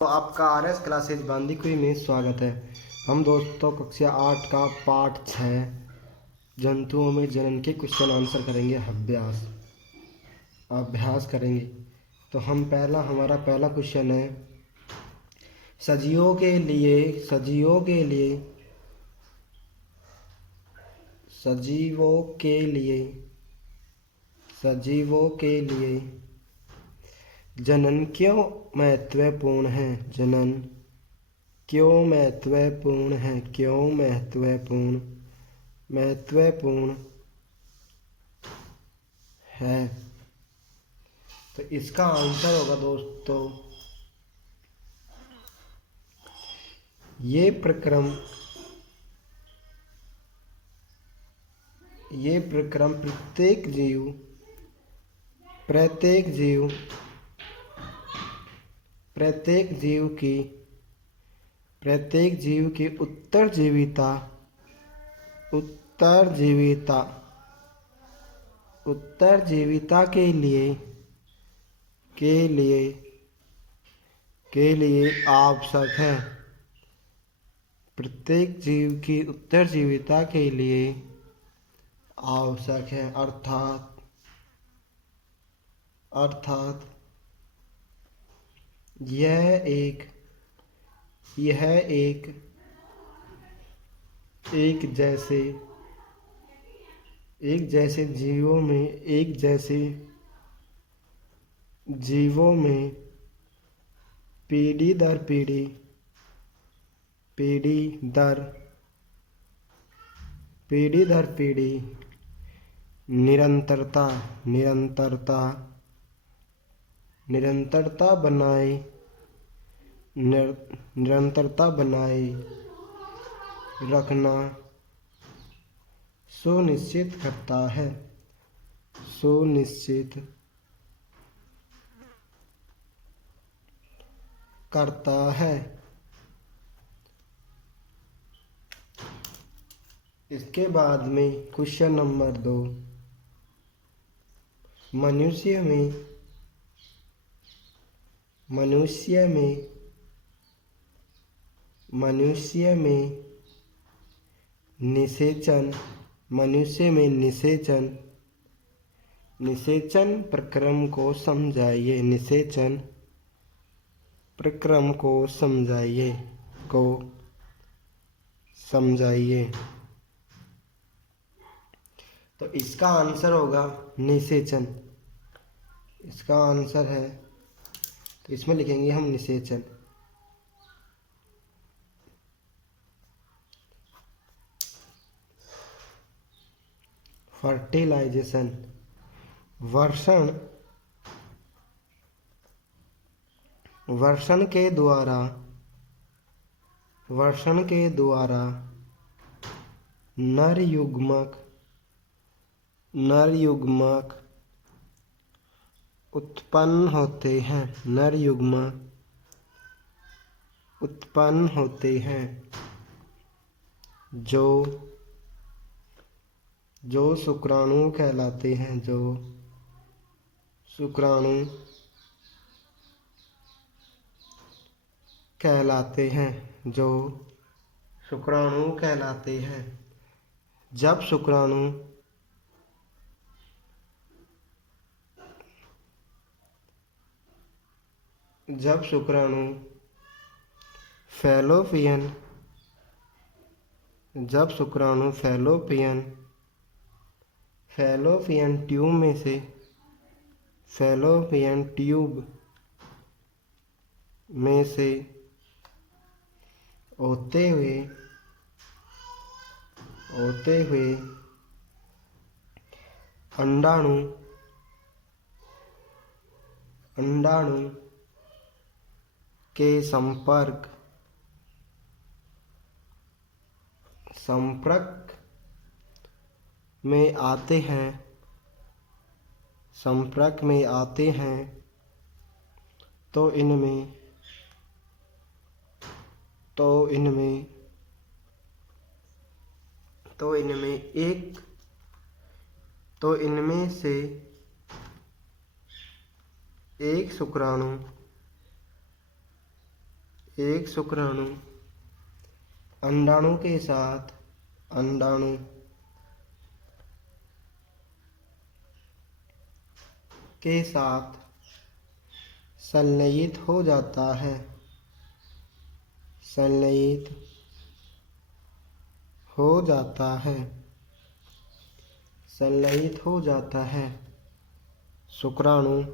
तो आपका RS classes Bandikui में स्वागत है। हम दोस्तों कक्षा 8 का पाठ 6 जंतुओं में जनन के क्वेश्चन आंसर करेंगे। अभ्यास करेंगे। तो हमारा पहला क्वेश्चन है, सजीवों के लिए जनन क्यों महत्वपूर्ण है? जनन क्यों महत्वपूर्ण है? महत्वपूर्ण है। तो इसका आंसर होगा दोस्तों, ये प्रक्रम प्रत्येक जीव की उत्तरजीविता के लिए आवश्यक है। प्रत्येक जीव की उत्तरजीविता के लिए आवश्यक है। अर्थात यह एक जैसे जीवों में पीढ़ी दर पीढ़ी निरंतरता बनाए रखना सुनिश्चित करता है। इसके बाद में क्वेश्चन नंबर 2, मनुष्य में निषेचन प्रक्रम को समझाइए। तो इसका आंसर होगा निषेचन। इसका आंसर है, तो इसमें लिखेंगे हम निषेचन। फर्टिलाइजेशन वर्षण के द्वारा नर युग्मक उत्पन्न होते हैं जो शुक्राणु कहलाते हैं। जब शुक्राणु फैलोपियन ट्यूब में से होते हुए अंडाणु के संपर्क में आते हैं तो इनमें से एक शुक्राणु एक शुक्राणु अंडाणु के साथ अंडाणु के साथ संलयित हो जाता है, संलयित हो जाता है, संलयित हो जाता है। शुक्राणु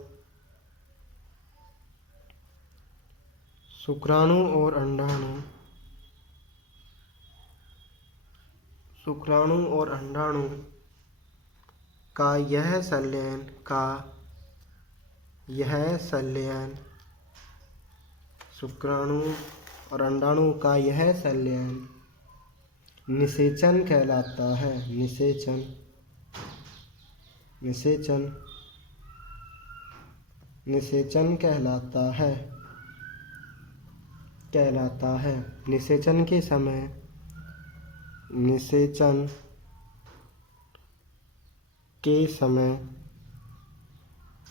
शुक्राणु और अंडाणु शुक्राणु और अंडाणु का यह संलयन शुक्राणु और अंडाणु का यह संलयन निषेचन कहलाता है। निषेचन निषेचन निषेचन कहलाता है। निषेचन के समय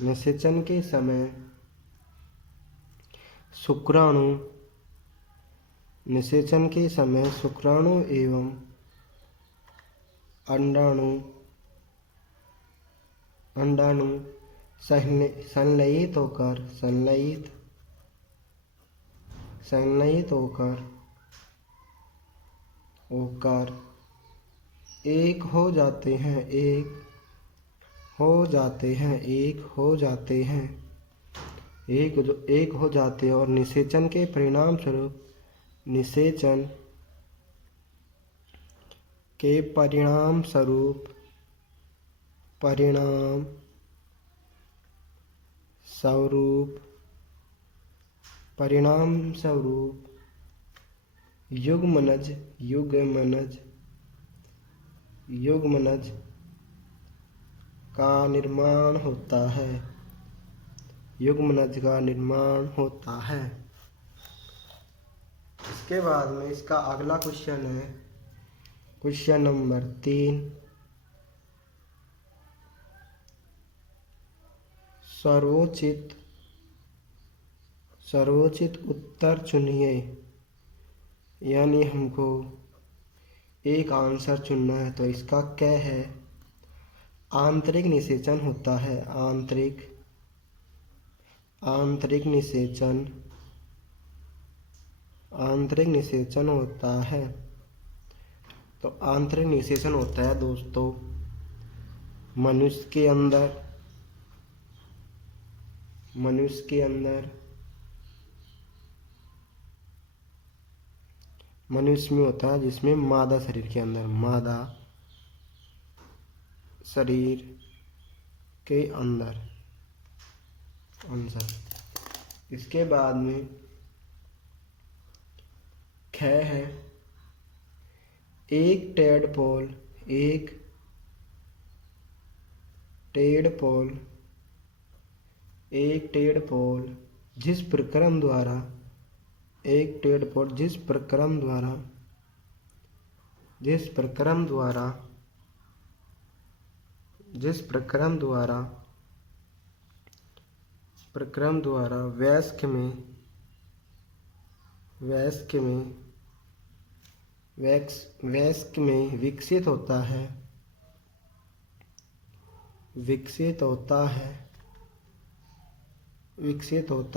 निषेचन के समय शुक्राणु निषेचन के समय शुक्राणु एवं अंडाणु संलयित होकर एक हो जाते हैं और निषेचन के परिणाम स्वरूप युग्मनज का निर्माण होता है। इसके बाद में इसका अगला क्वेश्चन है क्वेश्चन नंबर 3। सर्वोचित उत्तर चुनिए, यानी हमको एक आंसर चुनना है। तो इसका क्या है? आंतरिक निषेचन होता है। आंतरिक निषेचन होता है। तो आंतरिक निषेचन होता है दोस्तों मनुष्य के अंदर मनुष्य में होता है, जिसमें मादा शरीर के अंदर आंसर। इसके बाद में ख है एक टेडपोल जिस प्रक्रम द्वारा वयस्क में विकसित होता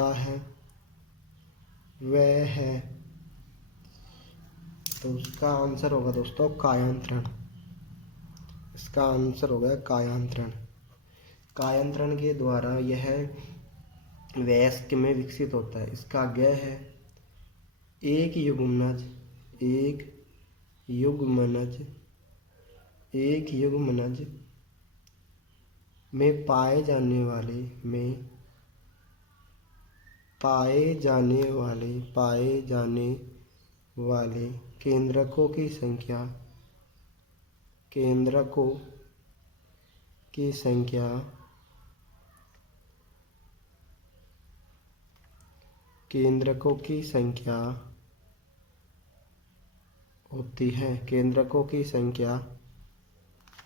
है वह है। तो उसका आंसर होगा दोस्तों कायांतरण। इसका आंसर होगा कायांतरण। कायांतरण के द्वारा यह वयस्क में विकसित होता है। इसका ज्ञ है एक युग्मनज में पाए जाने वाले केंद्रकों की संख्या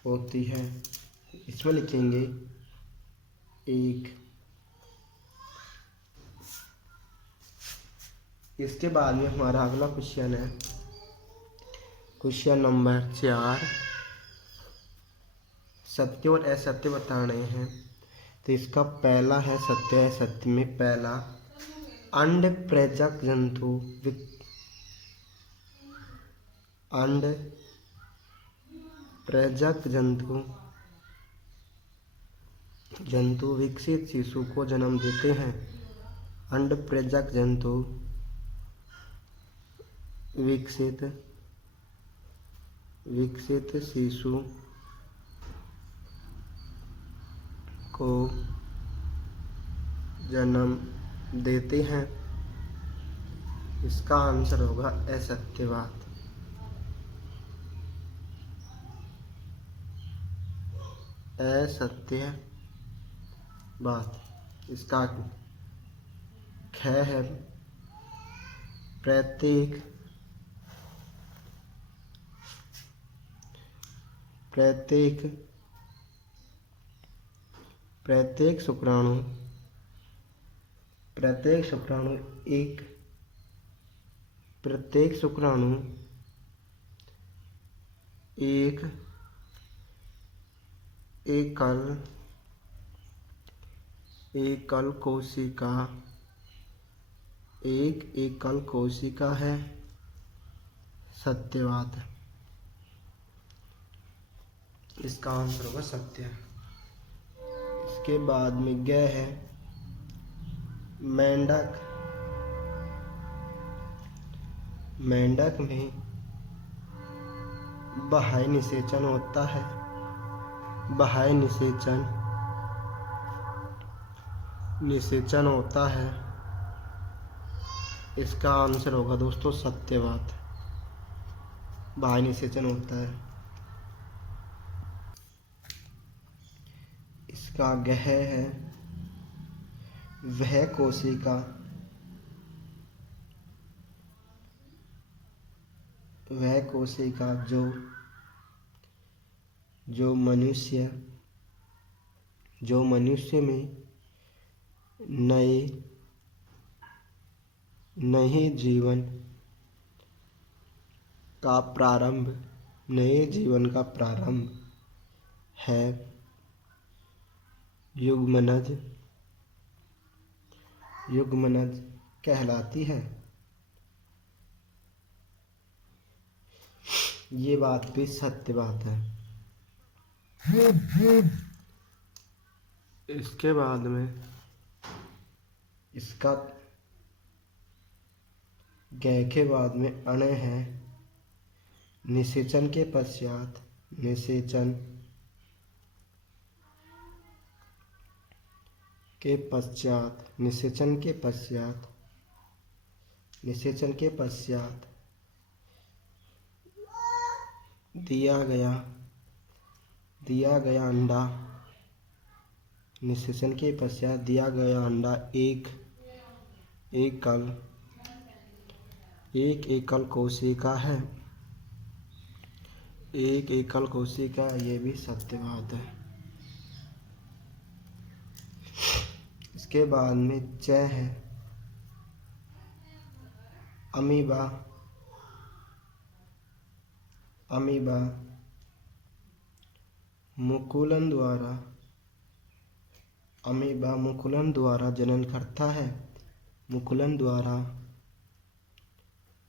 होती है। इसमें लिखेंगे 1। इसके बाद में हमारा अगला क्वेश्चन है क्वेश्चन नंबर 4। सत्य और असत्य बताने हैं। तो इसका पहला है सत्य असत्य में पहला, अंड प्रेजक जंतु अंड प्रेजक जंतु विकसित शिशु को जन्म देते हैं। अंड प्रेजक जंतु विकसित शिशु को जन्म देते हैं। इसका आंसर होगा असत्य बात। असत्य बात। इसका ख है प्रत्येक शुक्राणु एक एकल कोशिका है। सत्यवाद। इसका आंसर होगा सत्य। इसके बाद में ग है मेंढक में बाह्य निषेचन होता है। बाह्य निषेचन होता है। इसका आंसर होगा दोस्तों सत्यवाद। बाह्य निषेचन होता है। इसका गह है वह कोशिका जो मनुष्य में नए जीवन का प्रारंभ है। युग्मनज कहलाती है। ये बात भी सत्य बात है। इसके बाद में इसका ग के बाद में अण है निषेचन के पश्चात दिया गया अंडा निषेचन के पश्चात दिया गया अंडा एक एकल कोशिका है। एक एकल कोशिका। ये भी सत्य बात है। इसके बाद में च है अमीबा मुकुलन द्वारा जनन करता है। मुकुलन द्वारा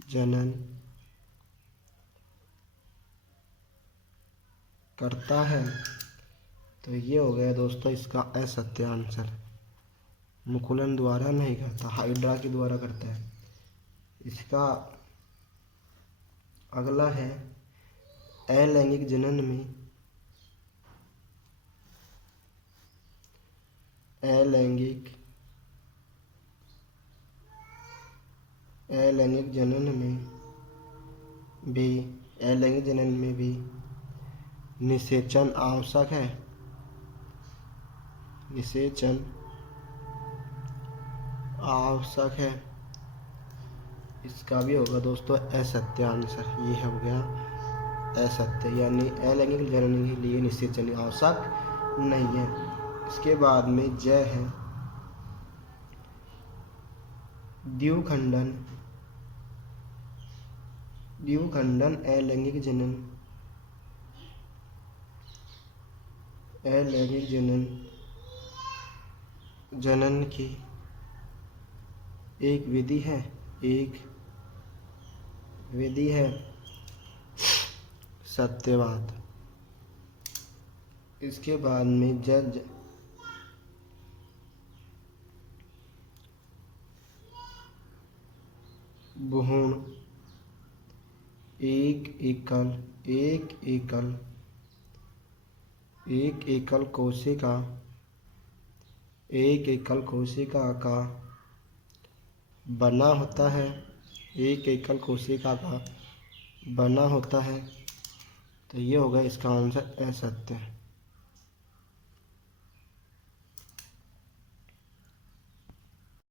जनन करता है। तो ये हो गया दोस्तों इसका असत्य आंसर। मुकुलन द्वारा नहीं करता, हाइड्रा के द्वारा करता है। इसका अगला है अलैंगिक जनन में अलैंगिक जनन में भी निषेचन आवश्यक है। इसका भी होगा दोस्तों असत्य आंसर। ये हो गया असत्य, यानी अलैंगिक जनन के लिए निषेचन आवश्यक नहीं है। इसके बाद में ज है द्विखंडन द्विखंडन अलैंगिक जनन। अलैंगिक जनन की एक विधि है सत्यवाद। इसके बाद में जज भ्रूण एक एकल कोशिका का बना होता है। एक एकल कोशिका का बना होता है। तो ये होगा इसका आंसर असत्य।